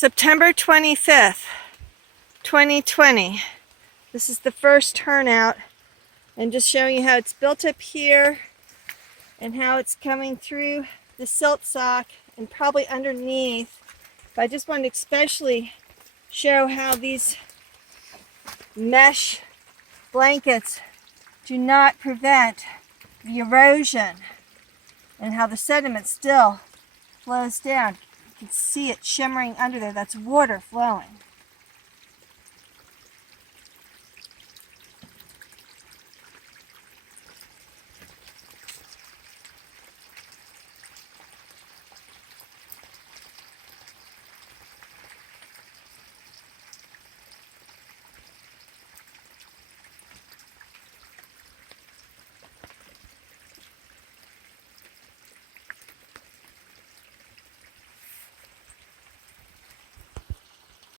September 25th, 2020. This is the first turnout, and just showing you how it's built up here and how it's coming through the silt sock and probably underneath. But I just wanted to especially show how these mesh blankets do not prevent the erosion and how the sediment still flows down. You can see it shimmering under there. That's water flowing.